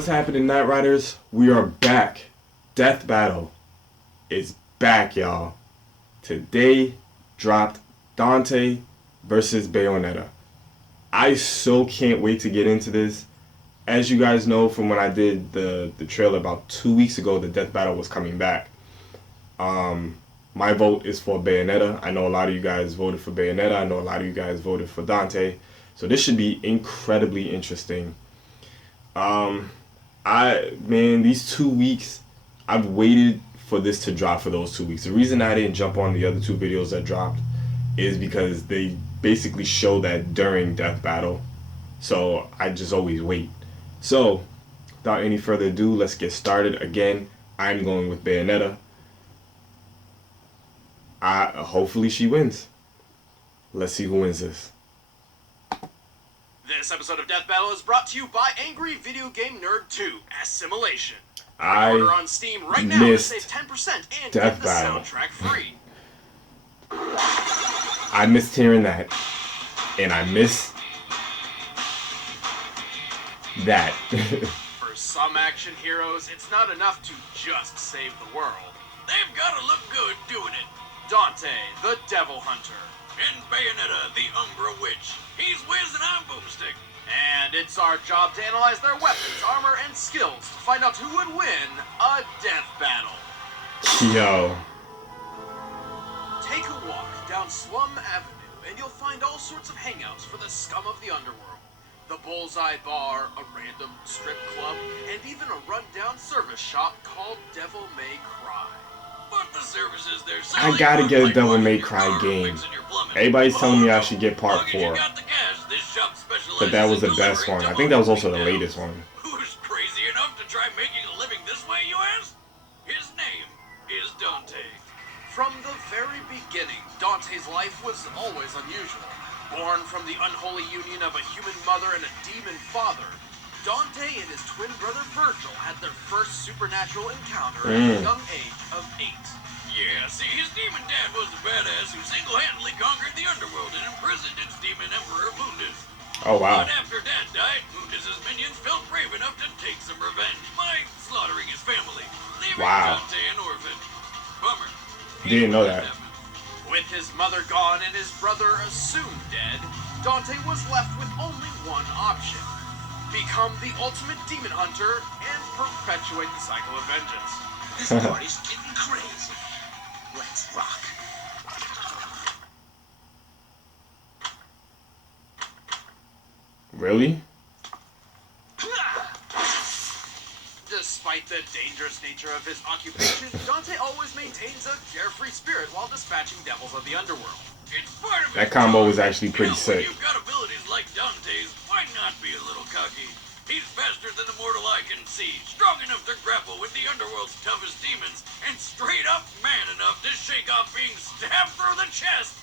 What's happening, Night Riders? We are back. Death Battle is back, y'all. Today dropped Dante versus Bayonetta. I so can't wait to get into this. As you guys know from when I did the trailer about 2 weeks ago, the Death Battle was coming back. My vote is for Bayonetta. I know a lot of you guys voted for Bayonetta. I know a lot of you guys voted for Dante. So this should be incredibly interesting. These 2 weeks, I've waited for this to drop for those 2 weeks. The reason I didn't jump on the other two videos that dropped is because they basically show that during Death Battle. So I just always wait. So, without any further ado, let's get started. Again, I'm going with Bayonetta. Hopefully she wins. Let's see who wins this. This episode of Death Battle is brought to you by Angry Video Game Nerd 2, Assimilation. I order on Steam right now to save 10% and get the soundtrack free. I missed hearing that. And I miss that. For some action heroes, it's not enough to just save the world. They've got to look good doing it. Dante, the Devil Hunter. And Bayonetta, the Umbra Witch. He's Wiz and I'm Boomstick. And it's our job to analyze their weapons, armor, and skills to find out who would win a death battle. Yo. Take a walk down Slum Avenue and you'll find all sorts of hangouts for the scum of the underworld. The Bullseye Bar, a random strip club, and even a rundown service shop called Devil May Cry. But the services they're selling, I gotta get a Devil May Cry game. Everybody's telling me I should get part 4. But that was the best one. I think that was also the latest one. Who's crazy enough to try making a living this way, you ask? His name is Dante. From the very beginning, Dante's life was always unusual. Born from the unholy union of a human mother and a demon father, Dante and his twin brother Virgil had their first supernatural encounter at the young age of 8. Yeah, see, his demon dad was a badass who single-handedly conquered the underworld and imprisoned its demon emperor Mundus. Oh, wow. But after Dad died, Mundus' minions felt brave enough to take some revenge by slaughtering his family, leaving Dante an orphan. Bummer. Didn't know that. With his mother gone and his brother assumed dead, Dante was left with only one option. Become the ultimate demon hunter and perpetuate the cycle of vengeance. This party's getting crazy. Let's rock. Really? Despite the dangerous nature of his occupation, Dante always maintains a carefree spirit while dispatching devils of the underworld. It's part of that combo was actually pretty sick. When you've got abilities like Dante's, why not be a little cocky? He's faster than the mortal eye can see, strong enough to grapple with the underworld's toughest demons, and straight up man enough to shake off being stabbed through the chest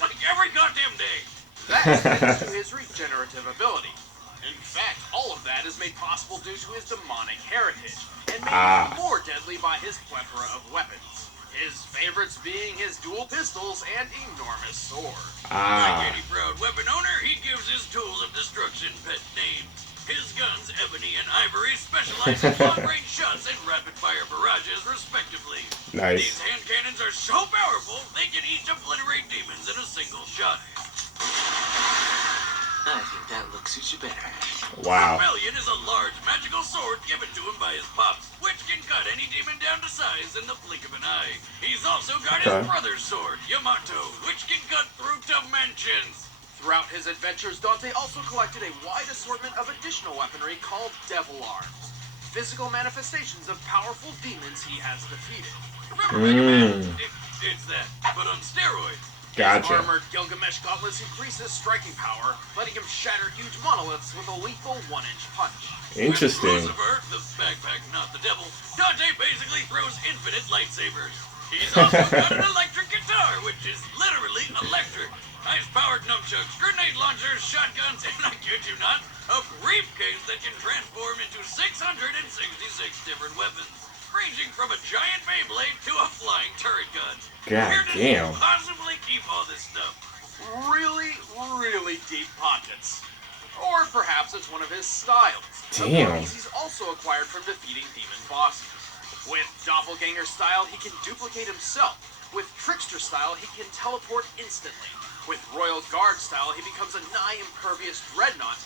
like every goddamn day. That's thanks to his regenerative ability. In fact, all of that is made possible due to his demonic heritage, and made even more deadly by his plethora of weapons. His favorites being his dual pistols and enormous sword. Like any proud weapon owner, he gives his tools of destruction pet names. His guns, Ebony and Ivory, specialize in long-range shots and rapid-fire barrages, respectively. Nice. These hand cannons are so powerful, they can each obliterate demons in a single shot. I think that look suits you better. Wow. Rebellion is a large magical sword given to him by his pops, which can cut any demon down to size in the blink of an eye. He's also got his brother's sword, Yamato, which can cut through dimensions. Throughout his adventures, Dante also collected a wide assortment of additional weaponry called Devil Arms, physical manifestations of powerful demons he has defeated. Remember Mega Man? It's that, but on steroids. Gotcha. His armored Gilgamesh gauntlets increase his striking power, letting him shatter huge monoliths with a lethal 1-inch punch. Interesting. With Roosevelt, the backpack, not the devil, Dante basically throws infinite lightsabers. He's also got an electric guitar, which is literally electric. Ice-powered nunchucks, grenade launchers, shotguns, and I kid you not, a briefcase that can transform into 666 different weapons, ranging from a giant Beyblade to a flying turret gun. God damn. Possibly keep all this stuff. Really, really deep pockets. Or perhaps it's one of his styles. Damn. Abilities he's also acquired from defeating demon bosses. With Doppelganger style, he can duplicate himself. With Trickster style, he can teleport instantly. With Royal Guard style, he becomes a nigh-impervious dreadnought.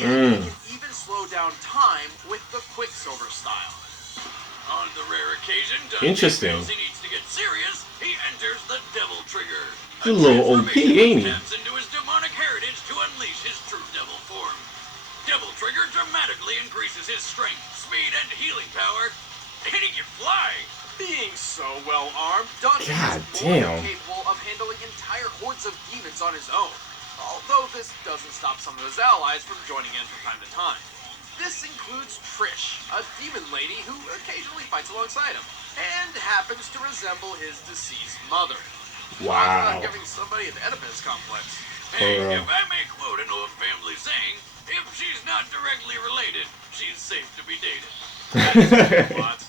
And he can even slow down time with the Quicksilver style. On the rare occasion Dante Interesting. feels he needs to get serious, he enters the Devil Trigger. He's a little OP, ain't he? Taps into his demonic heritage to unleash his true devil form. Devil Trigger dramatically increases his strength, speed, and healing power, and he can fly. Being so well armed, Dante God is more damn. than capable of handling entire hordes of demons on his own. Although this doesn't stop some of his allies from joining in from time to time. This includes Trish, a demon lady who occasionally fights alongside him, and happens to resemble his deceased mother. Talk Wow. about giving somebody an Oedipus complex. Hey, real. if I may quote an old family saying, if she's not directly related, she's safe to be dated. But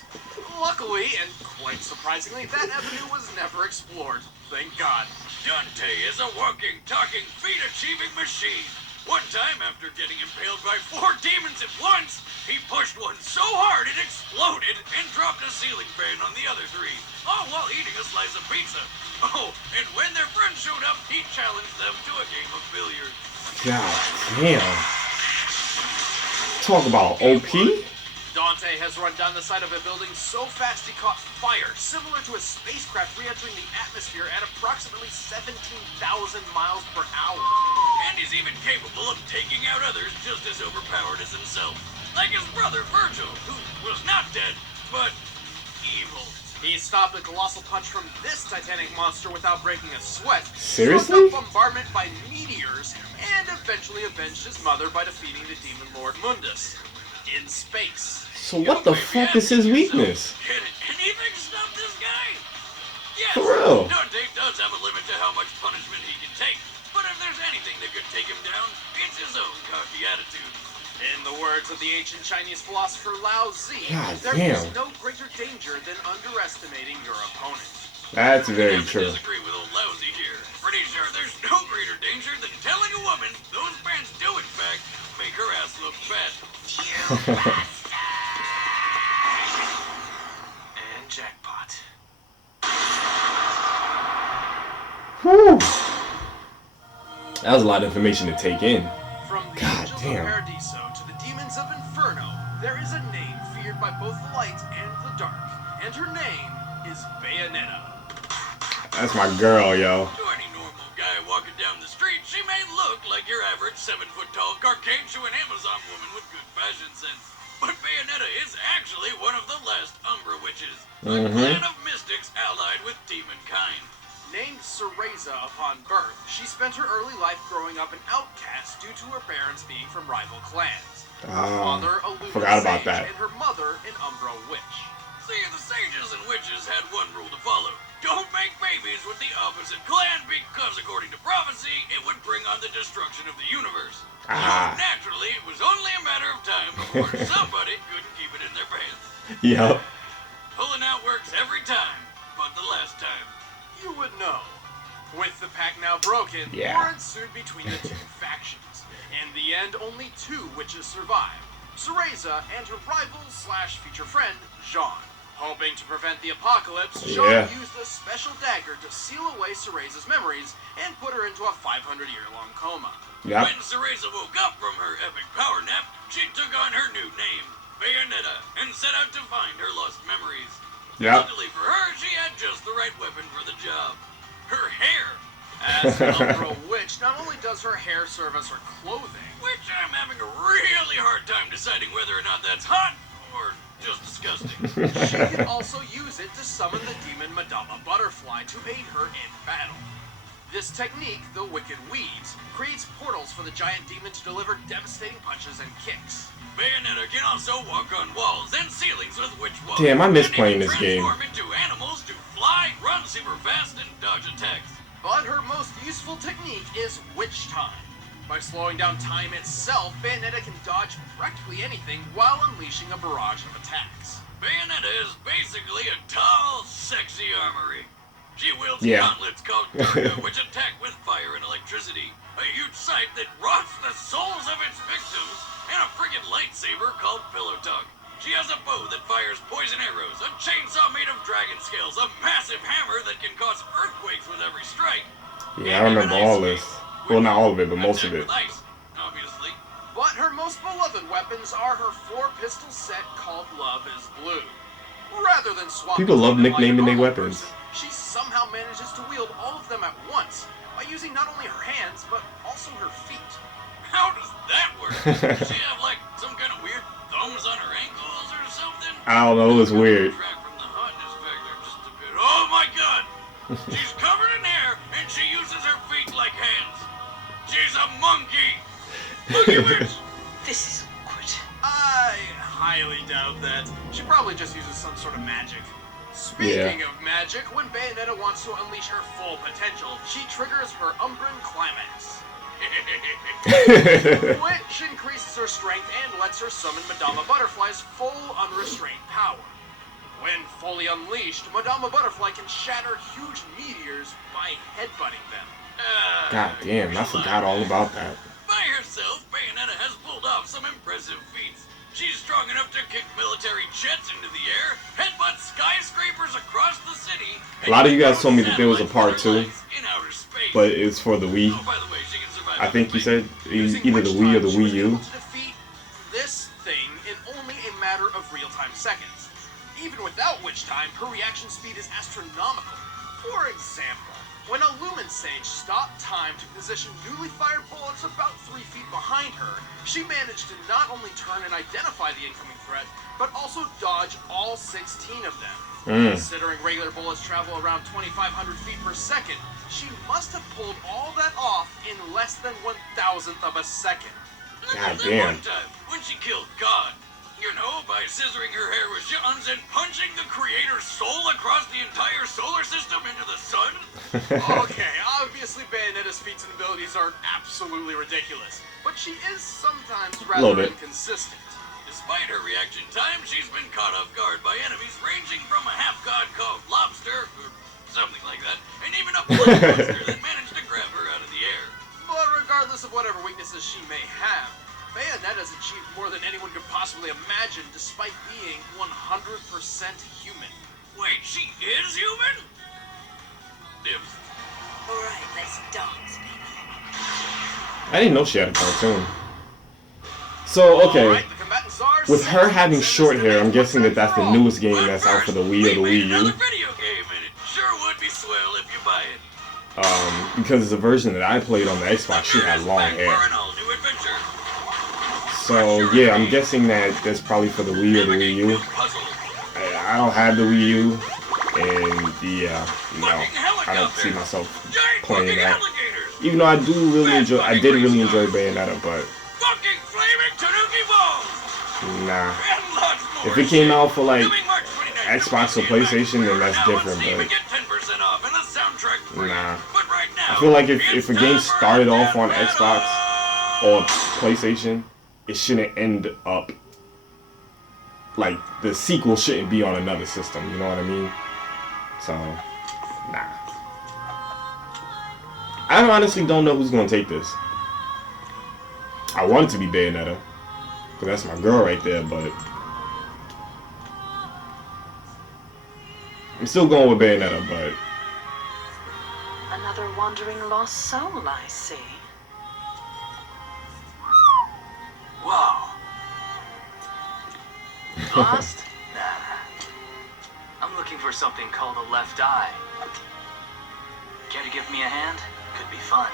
luckily, and quite surprisingly, that avenue was never explored. Thank God. Dante is a walking, talking, feat-achieving machine. One time, after getting impaled by 4 demons at once, he pushed one so hard it exploded and dropped a ceiling fan on the other 3, all while eating a slice of pizza. Oh, and when their friends showed up, he challenged them to a game of billiards. God damn. Talk about OP? Dante has run down the side of a building so fast he caught fire, similar to a spacecraft re-entering the atmosphere at approximately 17,000 miles per hour. And he's even capable of taking out others just as overpowered as himself. Like his brother Virgil, who was not dead, but evil. He stopped a colossal punch from this titanic monster without breaking a sweat. Seriously? Struck up bombardment by meteors, and eventually avenged his mother by defeating the demon lord Mundus. In space. So what the fuck is his weakness? Can anything stop this guy? Yes, For real? Dante does have a limit to how much punishment he can take. But if there's anything that could take him down, it's his own cocky attitude. In the words of the ancient Chinese philosopher Lao Tzu, God there damn. is no greater danger than underestimating your opponent. That's very Have to true. disagree with old Lousy here. Pretty sure there's no greater danger than telling a woman those pants do in fact make her ass look fat. And jackpot. Whew. That was a lot of information to take in. From the God angels damn. of Paradiso to the demons of Inferno, there is a name feared by both the light and the dark, and her name is Bayonetta. That's my girl, yo. To any normal guy walking down the street, she may look like your average 7-foot-tall gargantuan Amazon woman with good fashion sense. But Bayonetta is actually one of the last Umbra witches, a clan of mystics allied with demonkind. Named Cereza upon birth, she spent her early life growing up an outcast due to her parents being from rival clans. Her father, a Lunar forgot about sage, that. and her mother, an Umbra witch. See, the sages and witches had one rule to follow. Don't make babies with the opposite clan because, according to prophecy, it would bring on the destruction of the universe. So, naturally, it was only a matter of time before somebody couldn't keep it in their pants. Yep. Pulling out works every time, but the last time. You would know. With the pack now broken, Yeah. war ensued between the two factions. In the end, only 2 witches survived. Cereza and her rival/future friend, Jean. Hoping to prevent the apocalypse, Jean Yeah. used a special dagger to seal away Cereza's memories and put her into a 500-year-long coma. Yep. When Cereza woke up from her epic power nap, she took on her new name, Bayonetta, and set out to find her lost memories. Yep. Luckily for her, she had just the right weapon for the job. Her hair. As an Umbra witch, not only does her hair serve as her clothing, Which I'm having a really hard time deciding whether or not that's hot or just disgusting. she can also use it to summon the demon Madama Butterfly to aid her in battle. This technique, the Wicked Weeds, creates portals for the giant demon to deliver devastating punches and kicks. Bayonetta can also walk on walls and ceilings with witch walk. Damn, I miss and playing even this game. transform into animals to fly, run super fast, and dodge attacks. But her most useful technique is Witch Time. By slowing down time itself, Bayonetta can dodge practically anything while unleashing a barrage of attacks. Bayonetta is basically a tall, sexy armory. She wields Yeah. gauntlets called Darka, which attack with fire and electricity. a huge sight that rots the souls of its victims, and a friggin' lightsaber called Pillow Talk. She has a bow that fires poison arrows, a chainsaw made of dragon scales, a massive hammer that can cause earthquakes with every strike. Yeah, I remember all this. Well, not all of it, but most of it. With ice, obviously. But her most beloved weapons are her 4-pistol set called Love is Blue. Rather than swapping People love them like a nicknaming their normal weapons. person, she somehow manages to wield all of them at once by using not only her hands but also her feet. How does that work? Does she have like some kind of weird thumbs on her ankles or something? I don't know, it was weird. Track from the hotness factor just a bit. Oh my god! She's covered in hair and she uses her feet like hands. She's a monkey! Monkey witch! This is awkward. I highly doubt that. She probably just uses some sort of magic. Speaking of magic, when Bayonetta wants to unleash her full potential, she triggers her Umbran Climax, which increases her strength and lets her summon Madama Butterfly's full unrestrained power. When fully unleashed, Madama Butterfly can shatter huge meteors by headbutting them. God damn, I forgot all about that. By herself, Bayonetta has pulled off some impressive feats. She's strong enough to kick military jets into the air, headbutt skyscrapers across the city. A lot of you guys told me that there was a part 2, in outer space. but it's for the Wii. Oh, by the way, she can survive I think you said Using either the which Wii or time the she was Wii U. able to defeat this thing in only a matter of real-time seconds. Even without which time, her reaction speed is astronomical. For example, when a Lumen Sage stopped time to position newly fired bullets about 3 feet behind her, she managed to not only turn and identify the incoming threat, but also dodge all 16 of them. Considering regular bullets travel around 2,500 feet per second, she must have pulled all that off in less than 1,000th of a second. God That damn. one time, when she killed God. You know, by scissoring her hair with guns and punching the creator's soul across the entire solar system into the sun? Okay, obviously Bayonetta's feats and abilities are absolutely ridiculous, but she is sometimes Little rather bit. inconsistent. Despite her reaction time, she's been caught off guard by enemies ranging from a half-god called Lobster, or something like that, and even a blood monster that managed to grab her out of the air. But regardless of whatever weaknesses she may have, Bayonetta's achieved more than anyone could possibly imagine despite being 100% human. Wait, she is human? Dibs. Alright, let's dance, baby. I didn't know she had a cartoon. So, okay, Alright, the combatants are with her set. having Send us short to hair, I'm dance guessing that that's the once and newest game But that's out for first, the Wii or the we Wii made another U. video game, and it sure would be swell if you buy it. Because the version that I played on the Xbox, she had long Back hair. for an all-new adventure. So, yeah, I'm guessing that that's probably for the Wii or the Wii U. Puzzle. I don't have the Wii U, and yeah, no, Fucking I don't see helicopters. myself Giant playing fucking that. alligators. Even though I did really enjoy Bayonetta, but Fucking flaming tanuki balls. nah. And lots more If it came shit. out for like Coming March 29th to Xbox or PC and PlayStation, then Mac. that's Now on different, Steam but and get 10% off and the soundtrack free. nah. But right now, I feel like if it's a game time for started a off on death Xbox battle. or PlayStation, it shouldn't end up like the sequel shouldn't be on another system. You know what I mean? So, nah. I honestly don't know who's gonna take this. I want it to be Bayonetta, cause that's my girl right there. But I'm still going with Bayonetta. But Another wandering lost soul, I see. Wow. Lost? Nah. I'm looking for something called a left eye. Care to give me a hand? Could be fun.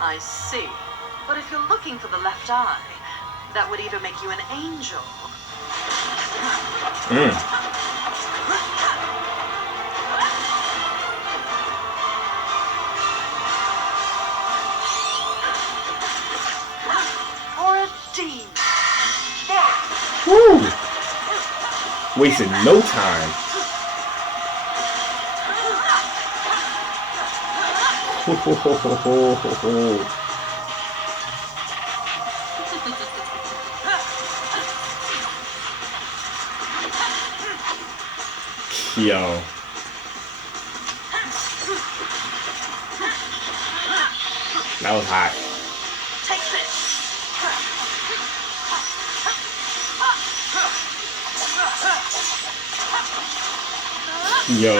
I see. But if you're looking for the left eye, that would either make you an angel or a demon. woo, wasted no time. Yo. That was hot. Take this. Yo.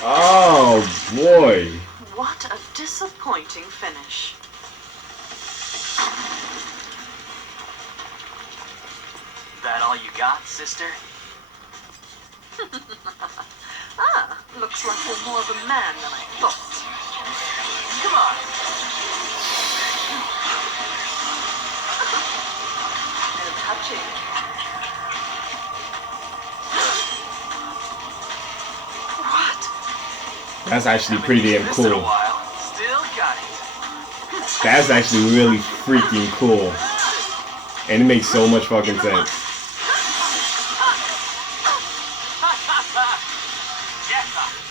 Oh boy. What a disappointing finish. That all you got, sister? Ah, looks like you're more of a man than I thought. Come on. No touching. What? That's actually pretty damn This in a cool. while. Still got it. That's actually really freaking cool. And it makes so much fucking sense.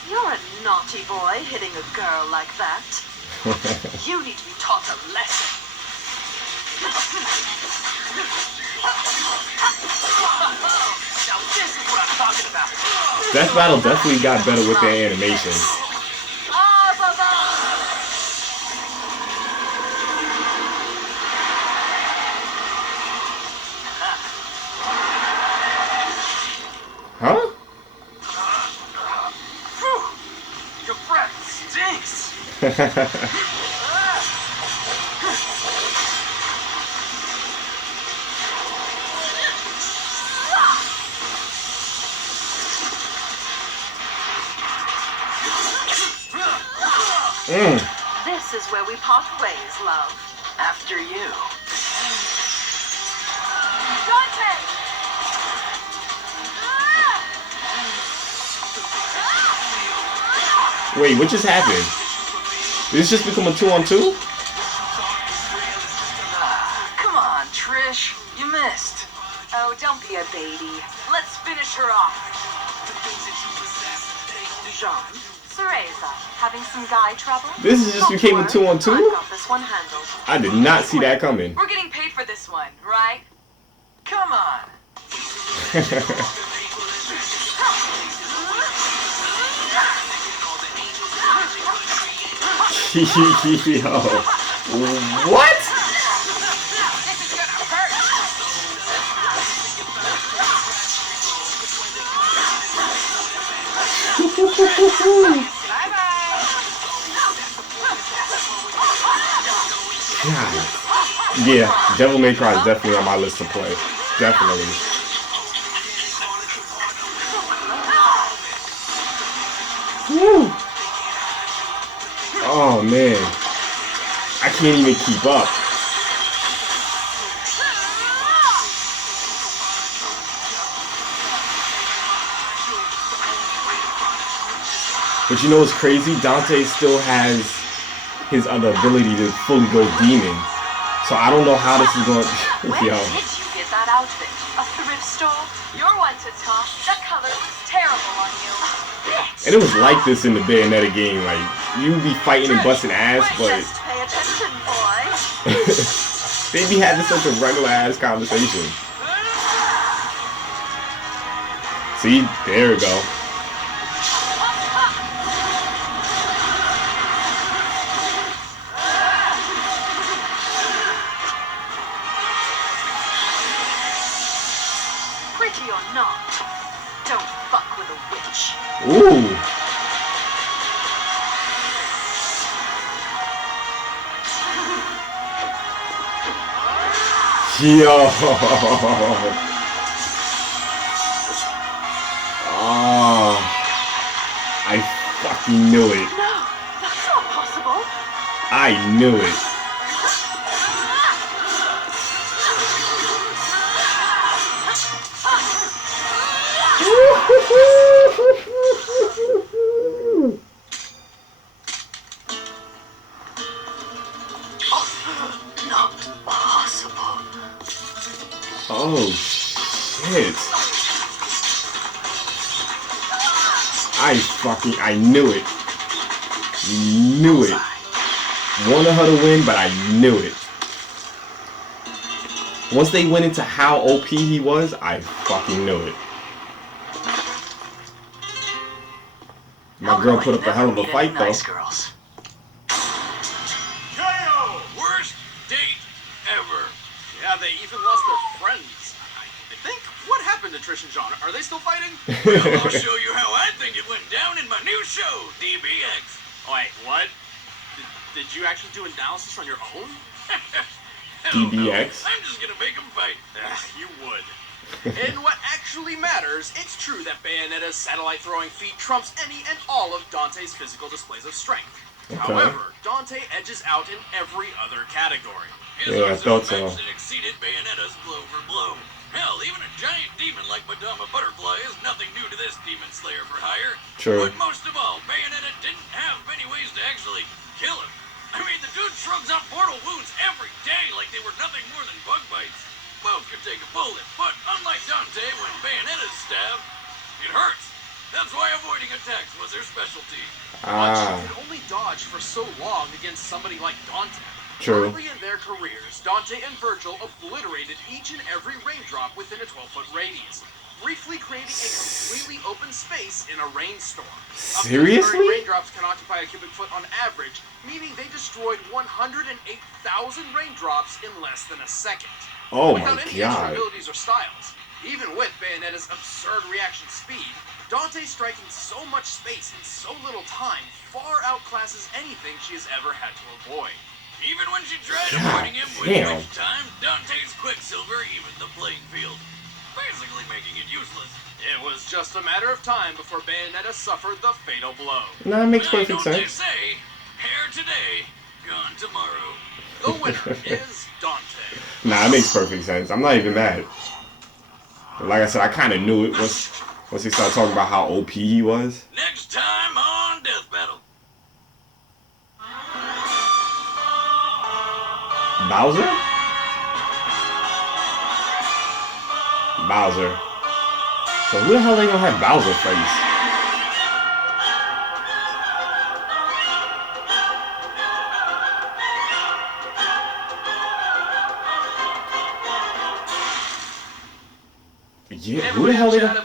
You're a naughty boy hitting a girl like that. You need to be taught a lesson. Now this is what I'm talking about. Death Battle definitely got better with their animation. Huh? Phew. Your breath stinks. This is where we part ways, love. After you. Dante! Wait, what just happened? Did this just become a 2-on-2? Come on, Trish. You missed. Oh, don't be a baby. Let's finish her off. Jean, Cereza, having some guy trouble? This just Not became a to worry. 2-on-2? I've got this one handled. I did not see that coming. We're getting paid for this one, right? Come on. Yo. What? God. Yeah, Devil May Cry is definitely on my list to play. Definitely. Woo. Oh man, I can't even keep up. But you know what's crazy? Dante still has his other ability to fully go demon. So I don't know how this is going to... Where Yo. did you get that outfit? A thrift store? You're one to talk. That color looks terrible on you. And it was like this in the Bayonetta game. Like, you be fighting and busting ass, but... Just pay attention, boy. they be having such a regular ass conversation. See? There we go. Pretty or not, don't fuck with a witch. Ooh. Yo. Oh. I fucking knew it. No, that's not possible. I knew it. Not possible. Oh shit. I knew it. Knew it. Wanted her to win, but I knew it. Once they went into how OP he was, I fucking knew it. My girl put up a hell of a fight, though. Nice girls. KO! Worst date ever. Yeah, they even lost their friends. I think. What happened to Trish and John? Are they still fighting? Well, I'll show you how I think it went down in my new show, DBX. Wait, what? Did you actually do analysis on your own? Hell no. DBX? I'm just gonna make them fight. You would. In what actually matters, it's true that Bayonetta's satellite throwing feat trumps any and all of Dante's physical displays of strength. Okay. However, Dante edges out in every other category. His Yeah, I arsenal thought so. match that exceeded Bayonetta's blow for blow. Hell, even a giant demon like Madama Butterfly is nothing new to this demon slayer for hire. True. But most of all, Bayonetta didn't have many ways to actually kill him. I mean, the dude shrugs out mortal wounds every day like they were nothing more than bug bites. Both could take a bullet, but unlike Dante, when Bayonetta's stabbed, it hurts. That's why avoiding attacks was her specialty. But she could only dodge for so long against somebody like Dante. True. Early in their careers, Dante and Virgil obliterated each and every raindrop within a 12-foot radius, briefly creating a completely open space in a rainstorm. Seriously? Up to 30 raindrops can occupy a cubic foot on average, meaning they destroyed 108,000 raindrops in less than a second. Oh Without my any extra god. abilities or styles. Even with Bayonetta's absurd reaction speed, Dante striking so much space in so little time far outclasses anything she has ever had to avoid. Even when she tried God avoiding him with damn. much time, Dante's Quicksilver evened the playing field, basically making it useless. It was just a matter of time before Bayonetta suffered the fatal blow. Nah, it makes Well, perfect don't they sense. say, hair today, gone tomorrow. The winner is Dante. Nah, it makes perfect sense. I'm not even mad. Like I said, I kind of knew it once he started talking about how OP he was. Next time on Death Battle. Bowser? Bowser. So who the hell they gonna have Bowser face? Yeah, who the hell they gonna...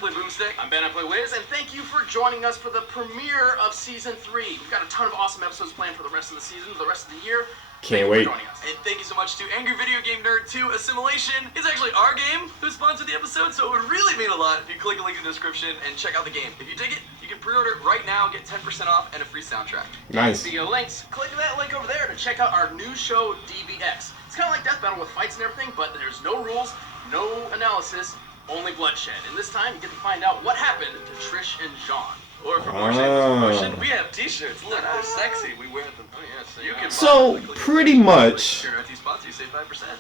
I'm Ben, I play Wiz, and thank you for joining us for the premiere of Season 3. We've got a ton of awesome episodes planned for the rest of the season, for the rest of the year. Can't Thank you wait. for joining us. And thank you so much to Angry Video Game Nerd 2 Assimilation. It's actually our game who sponsored the episode, so it would really mean a lot if you click a link in the description and check out the game. If you dig it, you can pre-order it right now, get 10% off, and a free soundtrack. Nice. Video links, click that link over there to check out our new show, DBX. It's kind of like Death Battle with fights and everything, but there's no rules, no analysis, only bloodshed. And this time, you get to find out what happened to Trish and John. Or for more shameless promotion, we have t-shirts. Look, they're sexy. We wear them. Oh yeah, so you can So, buy them. pretty much, Sure, at these spots, you save 5%.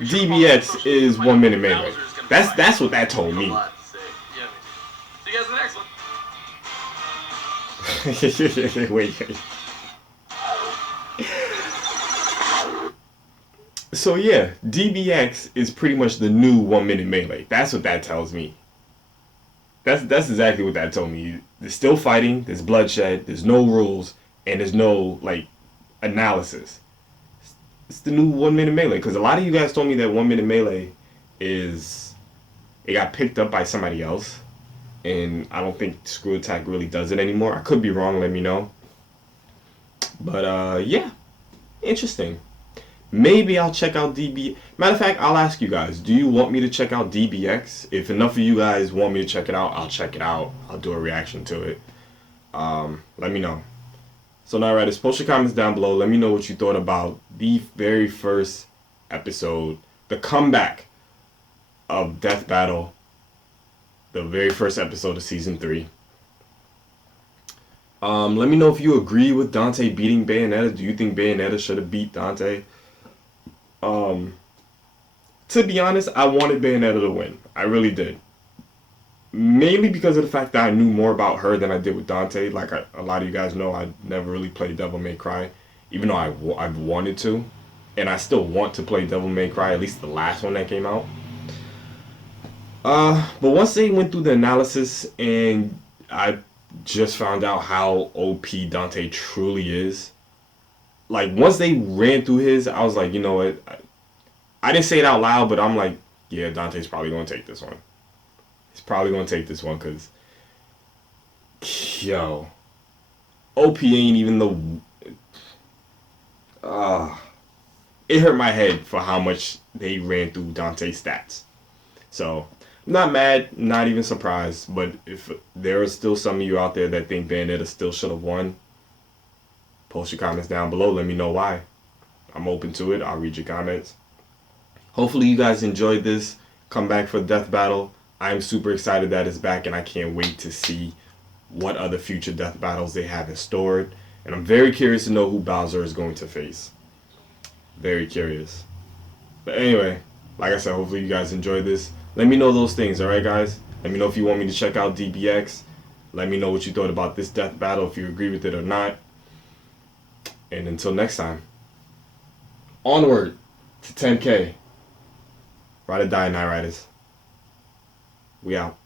DBX is 1 minute melee. That's what that told me. A lot to say. Yeah. See you guys in the next one. Wait. So yeah, DBX is pretty much the new 1 minute melee. That's what that tells me. That's exactly what that told me. There's still fighting, there's bloodshed, there's no rules, and there's no like analysis. It's the new 1 minute melee, because a lot of you guys told me that 1 minute melee it got picked up by somebody else, and I don't think Screw Attack really does it anymore. I could be wrong, let me know. But yeah, interesting. Maybe I'll check out DB. Matter of fact, I'll ask you guys, do you want me to check out DBX? If enough of you guys want me to check it out, I'll check it out. I'll do a reaction to it. Let me know. So now, writers, post your comments down below. Let me know what you thought about the very first episode, the comeback of Death Battle, the very first episode of Season 3. Let me know if you agree with Dante beating Bayonetta. Do you think Bayonetta should have beat Dante? To be honest, I wanted Bayonetta to win. I really did. Mainly because of the fact that I knew more about her than I did with Dante. Like a lot of you guys know, I never really played Devil May Cry, even though I've wanted to. And I still want to play Devil May Cry, at least the last one that came out. But once they went through the analysis and I just found out how OP Dante truly is, like once they ran through his, I was like, you know what, I didn't say it out loud, but I'm like, yeah, Dante's probably going to take this one. He's probably going to take this one because, yo, OP ain't even the... it hurt my head for how much they ran through Dante's stats. So, I'm not mad, not even surprised, but if there are still some of you out there that think Bayonetta still should have won, post your comments down below. Let me know why. I'm open to it. I'll read your comments. Hopefully you guys enjoyed this. Come back for Death Battle. I'm super excited that it's back, and I can't wait to see what other future Death Battles they have in store. And I'm very curious to know who Bowser is going to face. Very curious. But anyway, like I said, hopefully you guys enjoyed this. Let me know those things, alright guys? Let me know if you want me to check out DBX. Let me know what you thought about this Death Battle, if you agree with it or not. And until next time, onward to 10K. Ride or die, Night Riders. We out.